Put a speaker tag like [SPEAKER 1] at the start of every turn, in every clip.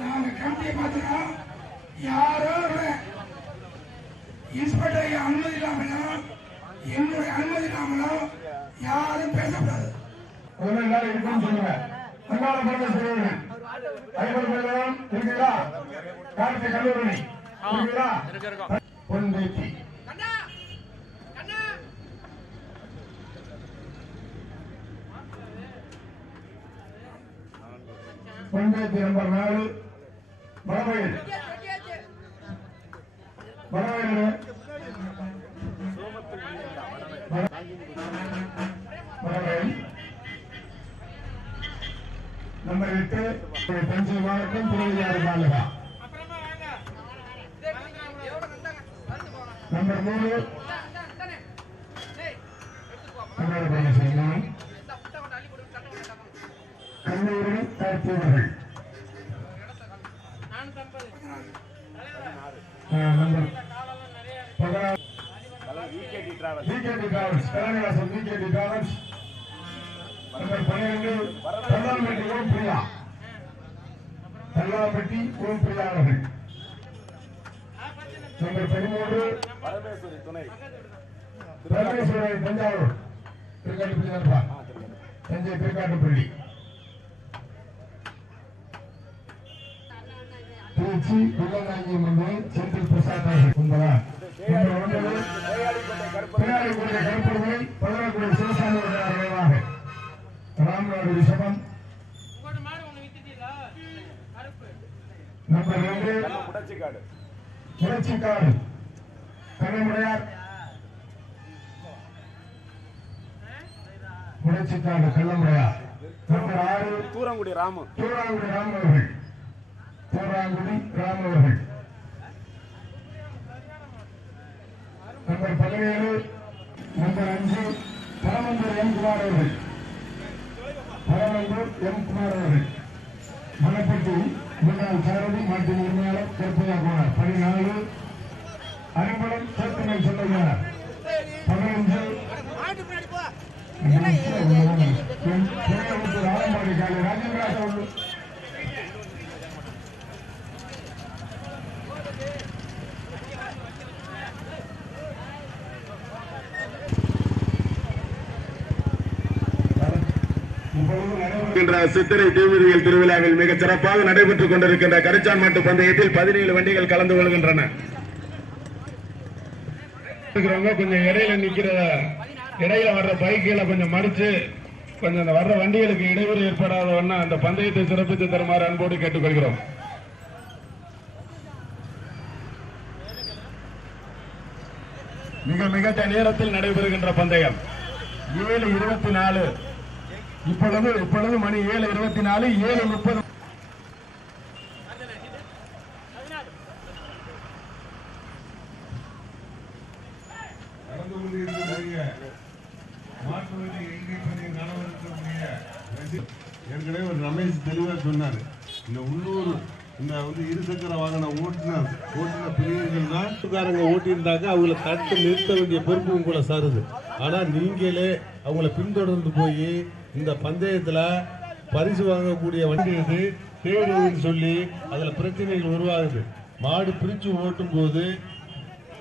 [SPEAKER 1] நாங்க கமிட்டியை பார்த்துக்கிறோம் யாரோ இன்ஸ்பெக்டர் அனுமதி இல்லாமலோ என்னுடைய அனுமதி இல்லாமலோ யாரும் பேசக்கூடாது.
[SPEAKER 2] ஒரு நாள் இருக்குன்னு சொல்லுங்க. அன்பான பரமேஸ்வரன் ஐம்பது பேரும் இருக்கிறா கார்த்திகை கல்லூரணி இருக்கிறா பொன் வேட்டி பஞ்சாயத்து நம்பர் நாலு வடவயல் வடவயல் வடவயல் நம்பர் எட்டு தஞ்சை மாவட்டம் திருவையாறு தாலுகா நம்பர் மூணு. தமிழக பரமேஸ்வரன் கல்லூரி கார்த்திகர்கள் நம்பர் தஞ்சாவூர் திருக்காட்டுப்பள்ளி நண்பா தஞ்சை திருக்காட்டுப்பள்ளி திருச்சி உள்ளநாயகி மந்திரி செந்தில் பிரசாத் அவர்கள் கும்பலா. கருப்பொருளை சிவசாமி ராம்நாடு நம்பர் ரெண்டு. புரட்சிக்காடு கண்ணமுடையார் புரட்சிக்காடு கள்ளமுடையார் நம்பர் ஆறு
[SPEAKER 3] தூரங்குடி ராமு.
[SPEAKER 2] தூராங்குடி ராம் அவர்கள். தூராங்குடி ராம் அவர்கள். நம்பர் பதினேழு நம்பர் அஞ்சு பரமந்தூர் எம் குமார் அவர்கள். பரமந்தூர் எம் குமார் அவர்கள். மணப்பட்டி முன்னாள் சாரதி மாட்டின் உரிமையாளர் கருப்பையா குமார். பதினாலு அறிமுகம் சேர்த்துமை சொந்தக்காரர் பதினஞ்சு
[SPEAKER 4] என்ற சித்திரை தீவிரிகள் திருவிழாவில் மிகச் சிறப்பாக நடைபெற்றுக் கொண்டிருக்கின்ற கரிச்சான் மாட்டு பந்தயத்தில் பதினேழு வண்டிகள் கலந்து கொள்கின்றன. கொஞ்சம் இடையில நிக்கிற இடையில வர்ற பைக்கில கொஞ்சம் மறிச்சு கொஞ்சம் அந்த வர்ற வண்டிகளுக்கு இடையூறு ஏற்படாத ஒன்னா அந்த பந்தயத்தை சிறப்பித்து தருமாறு அன்போடு கேட்டுக்கொள்கிறோம். மிக மிக நேரத்தில் நடைபெறுகின்ற பந்தயம். ஏழு இருபத்தி நாலு. இப்பொழுது இப்பொழுது மணி ஏழு இருபத்தி நாலு ஏழு முப்பது
[SPEAKER 2] சொன்னார். இந்த உள்ளூர் இந்த வந்து இருசக்கர வாகன ஓட்டுநர் ஓட்டுன பிரிவுகள் தான்
[SPEAKER 5] காரங்க ஓட்டியிருந்தாங்க. அவங்கள தட்டு நிறுத்த வேண்டிய பொறுப்பு உங்களை சாருது. ஆனால் நீங்களே அவங்கள பின்தொடர்ந்து போய் இந்த பந்தயத்தில் பரிசு வாங்கக்கூடிய வண்டி இது தேடுதுன்னு சொல்லி அதில் பிரச்சனைகள் உருவாகுது. மாடு பிரிச்சு ஓட்டும் போது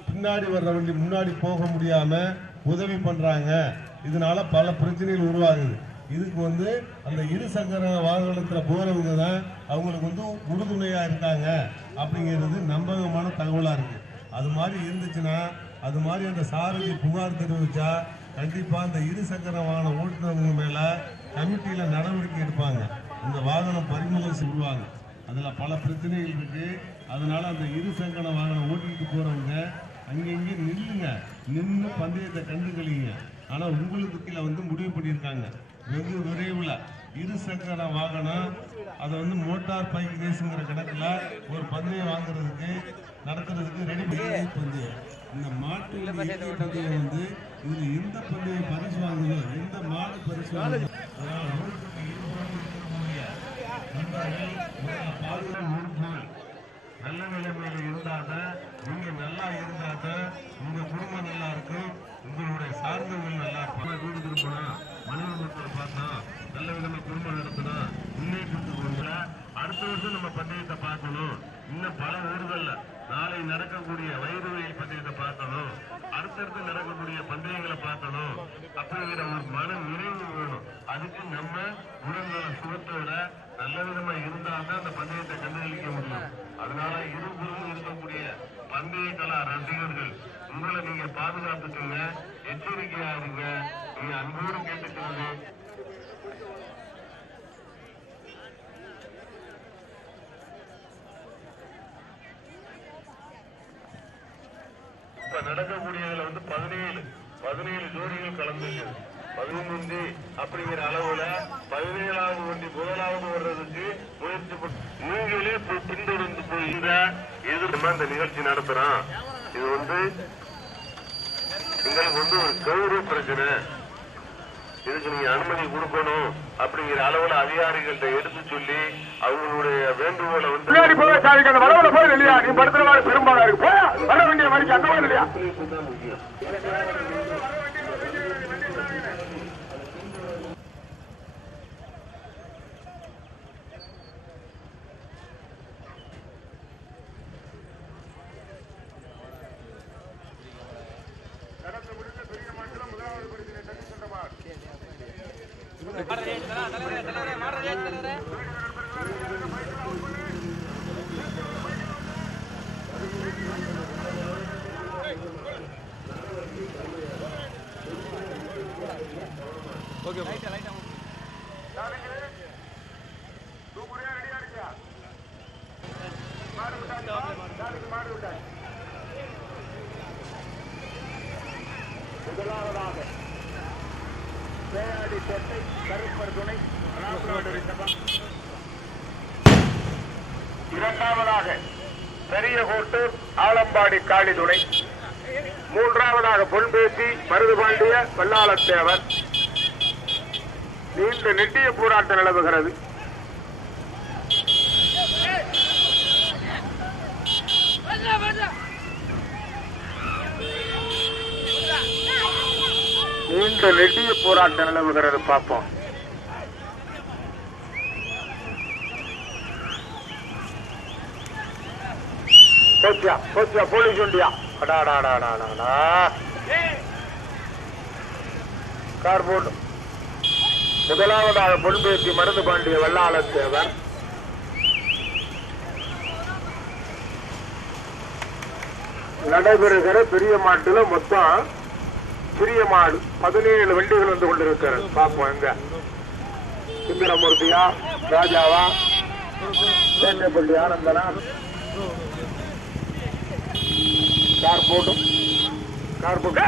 [SPEAKER 5] பின்னாடி வர்ற வண்டி முன்னாடி போக முடியாமல் உதவி பண்ணுறாங்க இதனால பல பிரச்சனைகள் உருவாகுது. இதுக்கு வந்து அந்த இரு சக்கர போகிறவங்க தான் அவங்களுக்கு வந்து உறுதுணையாக இருந்தாங்க அப்படிங்கிறது நம்பகமான தகவலாக இருக்குது அது மாதிரி இருந்துச்சுன்னா அது மாதிரி அந்த சாரதி புகார் தெரிவித்தா கண்டிப்பாக அந்த இரு சக்கர வாகன ஓட்டுநர்கள் மேலே கமிட்டியில் நடவடிக்கை எடுப்பாங்க. இந்த வாகனம் பறிமுதல் செய்வாங்க. அதில் பல பிரச்சனைகள் இருக்குது அதனால் அந்த இரு சக்கர வாகனம் ஓட்டிட்டு போகிறவங்க அங்கங்கே நில்லுங்க. நின்று பந்தயத்தை கண்டுகளிங்க ஆனால் உங்களுக்கு கீழே வந்து முடிவு பண்ணியிருக்காங்க. வெகு விரைவில் இரு சக்கர வாகனம் அதை வந்து மோட்டார் பைக் ரேஸுங்கிற கணக்கில் ஒரு பந்தயம் வாங்குறதுக்கு நடத்துறதுக்கு ரெடி பண்ணி பந்தயம் இந்த மாட்டு பந்தயம் வந்து இதுல எந்த பந்தயம் பரிசு வாங்குதோ எந்த மாடு பரிசு வாங்குதோ நல்ல நிலைமையில இருந்தாதான் நீங்க நல்லா இருந்தாதான் உங்க குடும்பம் நல்லா இருக்கும்.
[SPEAKER 6] நடக்கக்கூடியதுல வந்து பதினேழு பதினேழு ஜோடிகள் கலந்துருக்கு. பதினஞ்சு அப்படிங்கிற அளவுல பதினேழாவது வண்டி முதலாவது வர்றதுக்கு முயற்சி நீங்களே பின்தொடர்ந்து போய் இந்த எதிர்ப்பு இந்த நிகழ்ச்சி நடத்துறோம் இது வந்து எங்களுக்கு வந்து ஒரு கௌரவ பிரச்சனை. இதுக்கு நீங்க அனுமதி கொடுக்கணும் அப்படிங்கிற அளவுல அதிகாரிகள்ட்ட எடுத்து சொல்லி அவங்களுடைய வேண்டுகோளை வந்து
[SPEAKER 4] பின்னாடி போக சாதிக்கு அந்த வளவுல போய் இல்லையா? நீ படுத்துற மாதிரி பெரும்பாலா இருக்கு. போயா வர வேண்டிய மாதிரி அந்த மாதிரி இல்லையா?
[SPEAKER 6] தான் முக்கியம்
[SPEAKER 4] முதலாவதாக பேயாடி கோட்டை கருப்பர் துணை இரண்டாவதாக பெரியகோட்டூர் ஆலம்பாடி காளி துணை மூன்றாவதாக பொன்பேசி மருதுபாண்டிய வல்லாளத்தேவர். நீண்ட நெட்டிய போராட்டம் நிலவுகிறது நீண்ட நெட்டிய போராட்டம் நிலவுகிறது பார்ப்போம். போச்சியா போச்சியா போலீஸ் உண்டியா. அடாடாடாடாடா கார்போர்டு முதலாவதாக பொன்பேசி மருந்து பாண்டிய வல்லாள தேவர். நடைபெறுகிற பெரிய மாட்டுல மொத்தம் சிறிய மாடு பதினேழு வண்டிகள் வந்து கொண்டிருக்கிறது. பார்ப்போம் எங்க. சுந்தரமூர்த்தியா ராஜாவா சேட்டைப்பள்ளி ஆனந்தனா. கார் போட்டும். கார் போட்டு.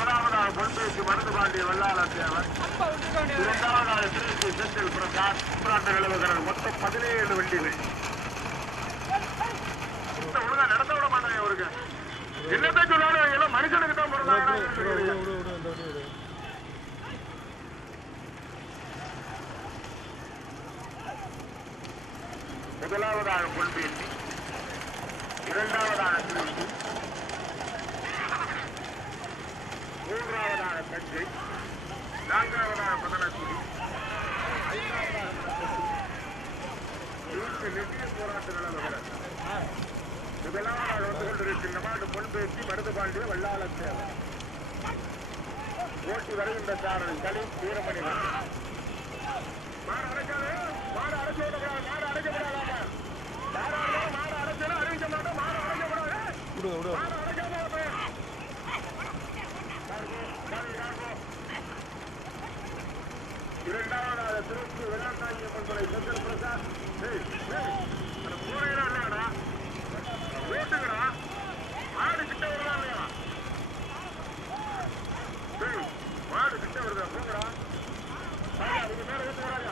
[SPEAKER 4] முதலாவதாக பொன்பேசி மருந்து பாண்டிய வெள்ளாளர் தேவர். இரண்டாவதாக திருச்சி செந்தில் பிரசாத் போராட்ட நிலவுகிறது மொத்தம் பதினேழு வண்டிகள் இந்த ஒழுங்கா நடத்த விட மாட்டாங்க அவருக்கு என்னத்தை சொன்னாலும் எல்லாம் மனுஷனுக்கு தான் பிறந்தாங்க முதலாவதாக பொன்பேசி இரண்டாவதாக திருச்சி மூன்றாவதாக நான்காவதாக பதனக்குடி ஐந்தாவதாக நிதிய போராட்ட நிலவுகிறது முதலாவதாக வந்து கொண்டிருக்கின்ற மாடு பொன்பேசி மருதுபாண்டிய வல்லாள சேவை ஓட்டி வருகின்ற சாரல் களி வீரமணி மாடு அடைக்காது அடைச்சு விடக்கூடாது அறிவிக்க மாட்டோம் அடைக்கப்படாது இரண்டாவதாக திருச்சி வெள்ளத்தாங்கி பண்புரை செந்தில் பிரசாத் போறீங்களா இல்லையாடா ஓட்டுங்கடா மாடு கிட்ட வருதா இல்லையா ஏய், மாடு கிட்ட வருதா போங்கடா வாங்க, அதுக்கு மேல ஏத்து வராங்க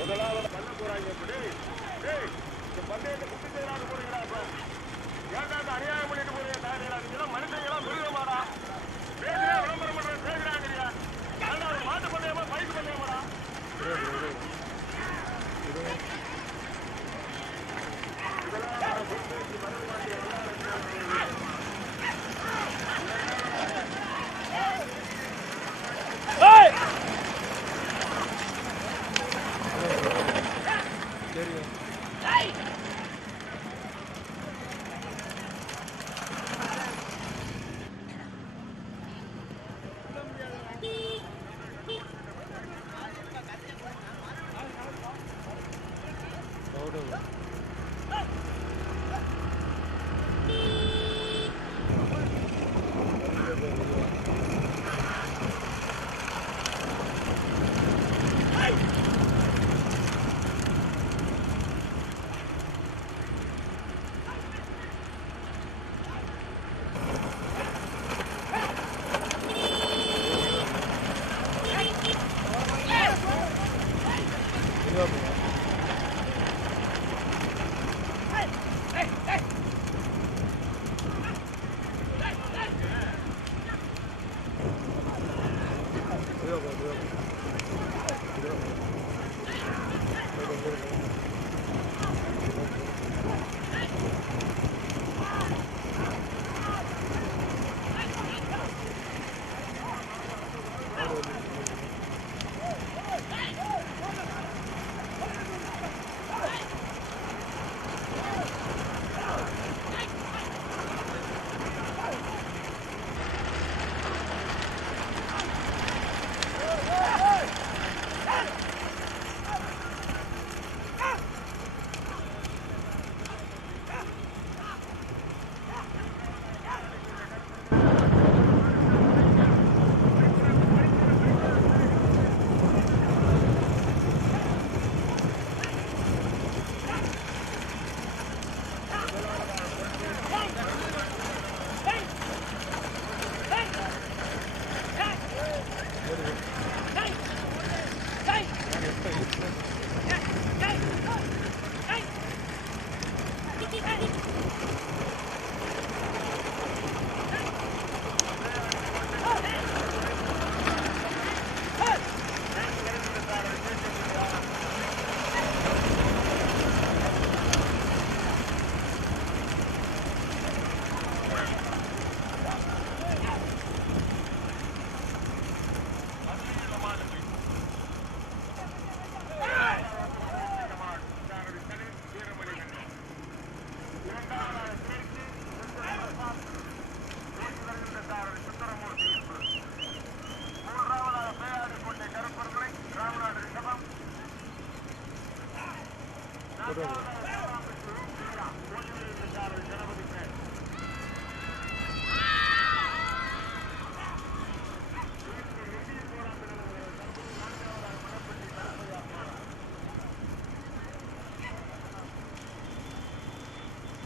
[SPEAKER 4] முதலாவது பண்ண போறாங்க எப்படி இந்த பந்தயத்தை குட்டி செய்யலான்னு போறீங்களா இப்போ? ஏன்டா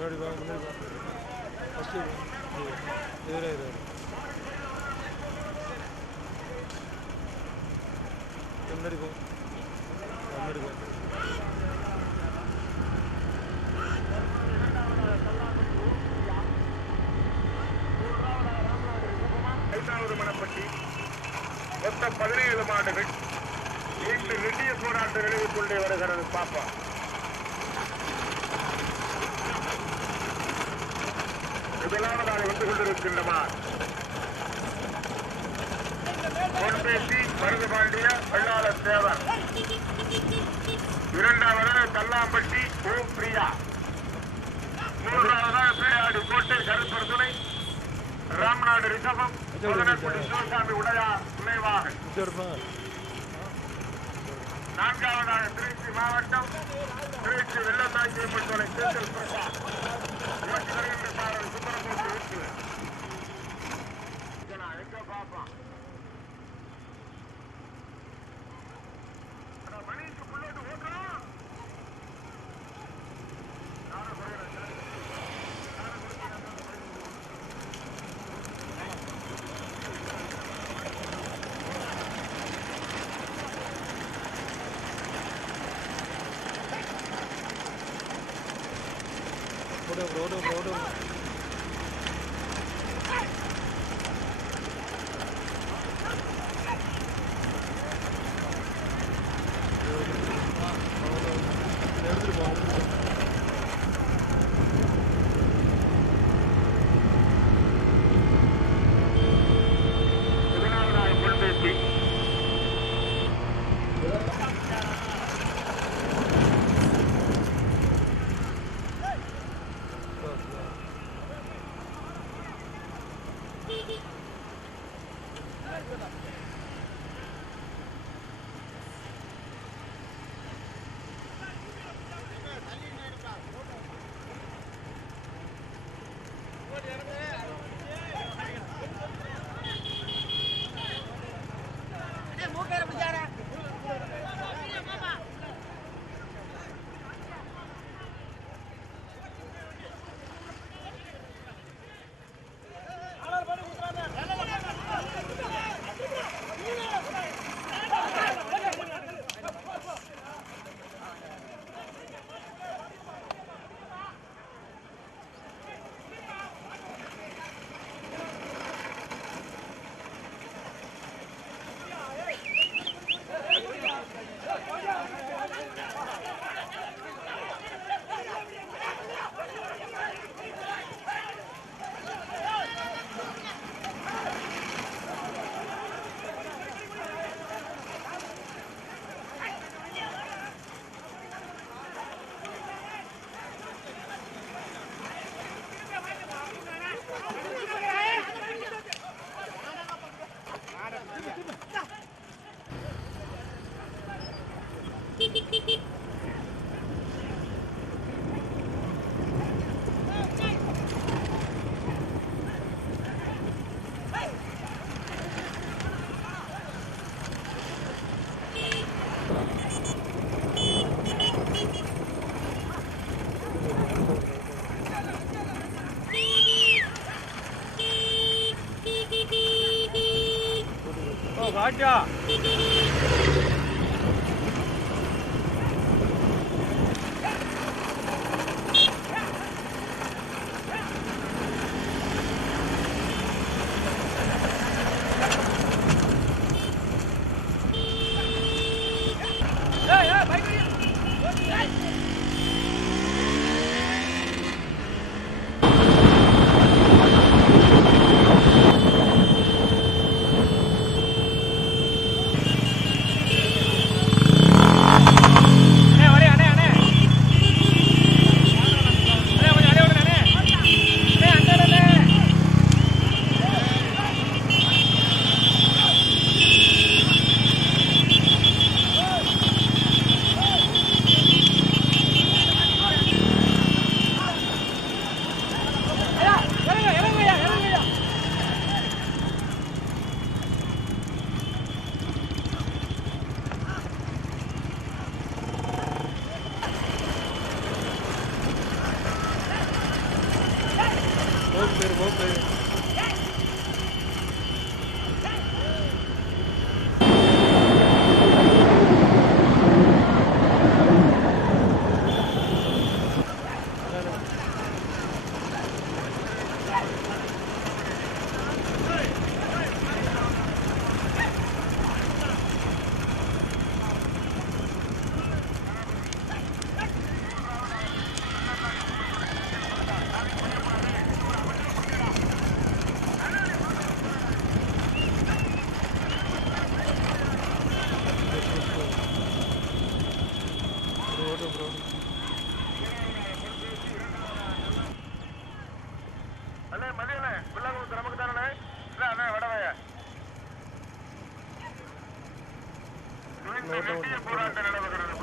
[SPEAKER 7] முன்னாடி வா முன்னாடி வா. ஃபஸ்ட்டு இதில் இரு முன்னாடி போ. முன்னாடி போ.
[SPEAKER 4] மணப்பட்டி. மொத்தம் பதினேழு மாடுகள். இன்று நெடிய போராட்டம் நினைவு கொண்டே வருகிறது பாப்பா முதலாவதாக வந்து கொண்டிருக்கின்றனர் பொன்பேசி மருதுபாண்டிய இரண்டாவதாக கல்லாம்பட்டி ஓம் பிரியா மூன்றாவதாக பேயாடி கோட்டை கருப்பர் ராமநாடு ரிஷபம் மதனக்குடி சிவசாமி உடையார்
[SPEAKER 7] துணைவாக
[SPEAKER 4] நான்காவதாக திருச்சி மாவட்டம் திருச்சி வெள்ளத்தாங்கியம்மன் துணை தேர்தல் பிரசாத் రాజా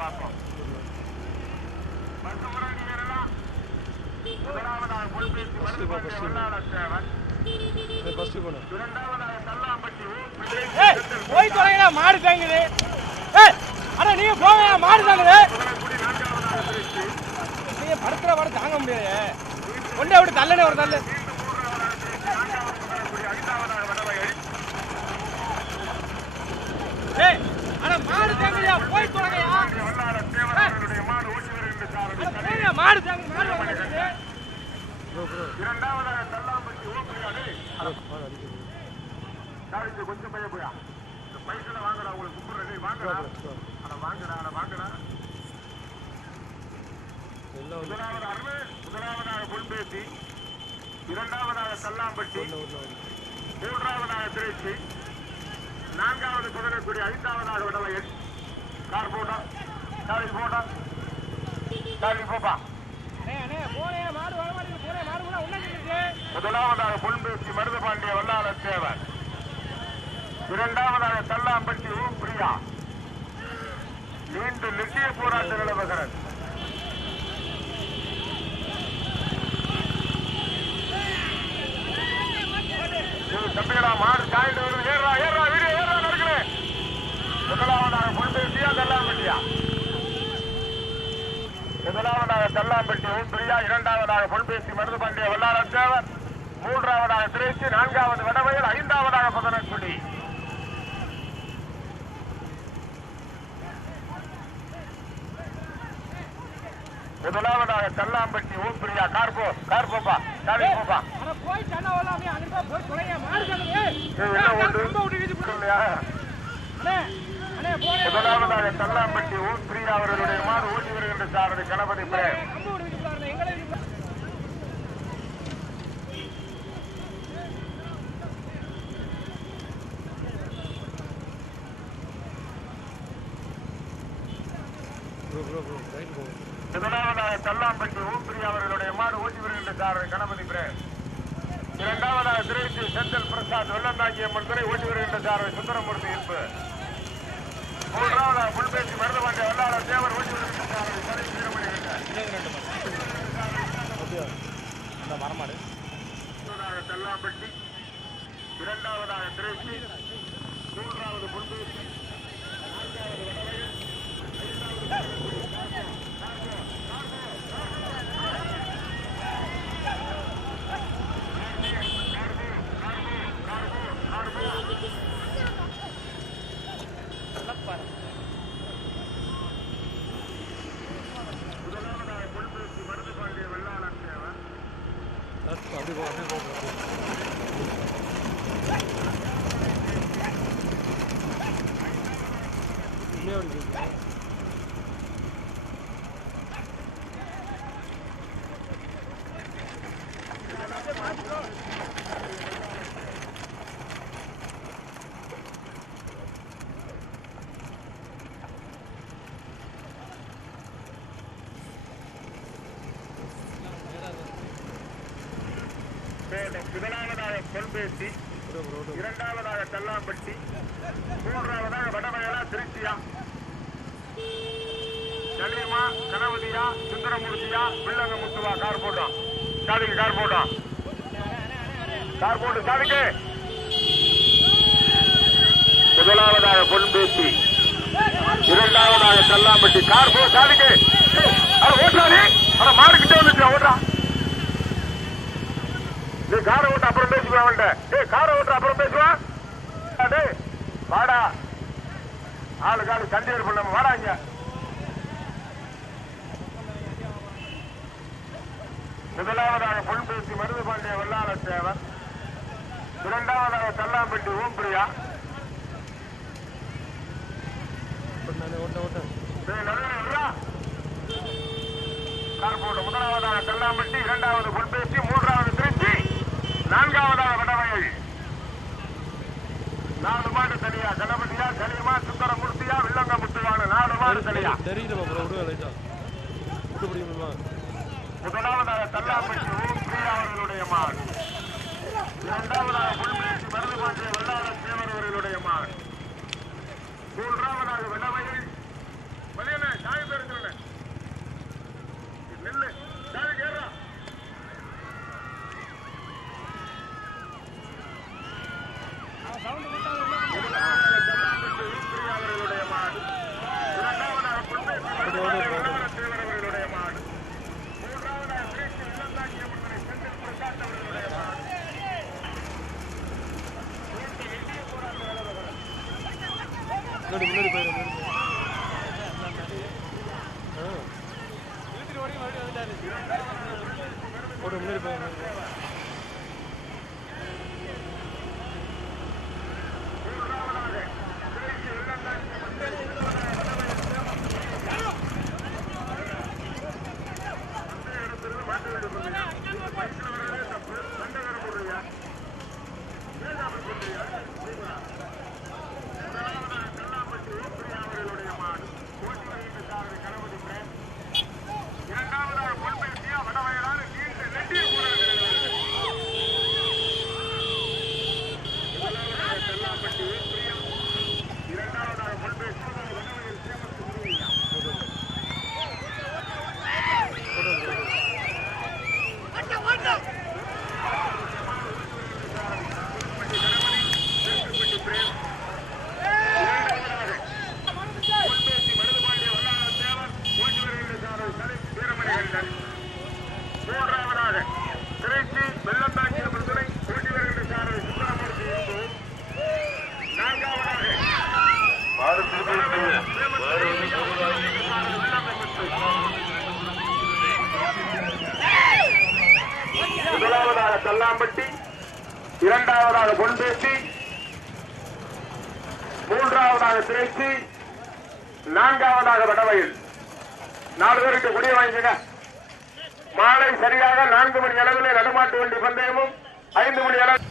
[SPEAKER 4] பார்ப்போம். முதலாவதாக பொறுப்பேற்று மருத்துவ
[SPEAKER 7] உள்ளாளர் போய் தொலைங்கடா மாடு தாங்குது. அட நீங்க போங்க மாடு தாங்குது. நீங்க படுத்துற பாடு தாங்க முடியாது கொண்டே விட்டு தள்ளனே ஒரு தள்ளு. இரண்டாவதாக தள்ளாம்பட்டி
[SPEAKER 4] ஓப்பையாடு கொஞ்சம் பைய இந்த பைக்கில் வாங்குறா உங்களை கும்பிட்றே வாங்குறா அதை வாங்குறா அதை வாங்குறா முதலாவது அருள். முதலாவதாக பொன்பேசி இரண்டாவதாக தள்ளாம்பட்டி மூன்றாவதாக திருச்சி நான்காவது குதிரைக்குடி ஐந்தாவதாக விடலையன் கார் போட்டா காலேஜ் போட்டா காலேஜ் போப்பா முதலாவதாக பொன்பேசி மருதுபாண்டிய வல்லாள தேவர் இரண்டாவதாக தல்லாம்பட்டி ஓம் பிரியா. நீண்ட நிச்சய போராட்ட நிலவுகிறது. ஏய், தம்பிகளா மாடு சாய்ந்து வருது. ஏறா ஏறா வீடியோ ஏறா நடக்குது முதலாவதாக பொன்பேசியா தல்லாம்பட்டியா. முதலாவதாக தல்லாம்பட்டி ஓம் பிரியா. இரண்டாவதாக பொன்பேசி மருதுபாண்டிய வல்லாள தேவர் மூன்றாவதாக திருச்சி நான்காவது வடவயல் ஐந்தாவதாக பதனக்குடி. முதலாவதாக கல்லாம்பட்டி ஓம் பிரியா கார்போ கார்போப்பா காலி போப்பா
[SPEAKER 7] போய்
[SPEAKER 4] முதலாவதாக கல்லாம்பட்டி ஓம் பிரியா அவர்களுடைய மாறு ஓட்டி வருகின்ற சாரதி கணபதி பிரேம்
[SPEAKER 7] கம்ப விட்டு வீசி போடுறாரு எங்களை வீசி போடுறாரு.
[SPEAKER 4] முதலாவதாக கல்லாம்பட்டி ஓம் பிரியா அவர்களுடைய மாடு ஓட்டி வருகின்ற சாரதி கணபதி பிரேம் இரண்டாவதாக திருச்சி செந்தில் பிரசாத் வெள்ளந்தாங்கி அம்மன் துறை ஓட்டி வருகின்ற சாரதி சுந்தரமூர்த்தி இருப்பு மூன்றாவதாக புல்பேசி மருதபாண்டிய வல்லாளர் தேவர் ஓட்டி வருகின்ற சாரதி சரி வீரமணி அந்த மரமாடு. தெல்லாம்பட்டி இரண்டாவதாக திருச்சி மூன்றாவது புல்பேசி முதலாவதாக புல்பேசி மருதுபாண்டிய வெள்ளாளர் தேவர் மேலும் முதலாவதாக இரண்டாவதாக கல்லாம்பட்டி மூன்றாவதாக வடமயலா திருச்சியா? கலிமா கணபதியா சுந்தரமூர்த்தியா வில்லங்க முத்துவா கார் போட்டான் சாதிக்கு கார் போட்டான் கார் போட்டு சாதிக்கு முதலாவதாக பொன்பேசி இரண்டாவதாக கல்லாம்பட்டி கார் போ சாதிக்கு அட ஓட்டுறாரு அட மாடு கிட்ட வந்துச்சு நீ காரை ஓட்டா அப்புறம் பேசுவேன் அவன்கிட்ட ஏய் காரை ஓட்டுற அப்புறம் பேசுவான் டேய் வாடா. ஆளு காலு சண்டை பண்ணாம வாடா இங்க. முதலாவதாக பொன்பேசி மருதுபாண்டிய வெள்ளாள தேவர் இரண்டாவதாக தல்லாம்பட்டி ஓம்பிரியா. முதலாவதாக கல்லாம்பட்டி இரண்டாவது பொன்பேசி மூன்றாவது நான்காவதாக வடவயல் நாலு மாடு தனியா கணபதியா கலியமா சுந்தரமூர்த்தியா வில்லங்க முத்துவான நாலு மாடு தனியா. முதலாவதாக கல்லாம்பட்டி ஓம் பிரியா அவர்களுடைய மாடு. இரண்டாவதாக பொன்பேசி மருதுபாண்டிய வெள்ளாள தேவர் அவர்களுடைய மாடு மூன்றாவதாக வடவயல் வலியண்ணே சாமி பேர் சொல்லுங்க நெல்லு சாமி கேட்றா அவர்களுடைய இரண்டாவதாக பொன்பேசி மூன்றாவதாக திரைச்சி நான்காவதாக வடவயல். நாலு பேருக்கு முடிய வாங்கிங்க மாலை சரியாக நான்கு மணி அளவில் நடமாட்டு வண்டி பந்தயமும் ஐந்து மணி அளவில்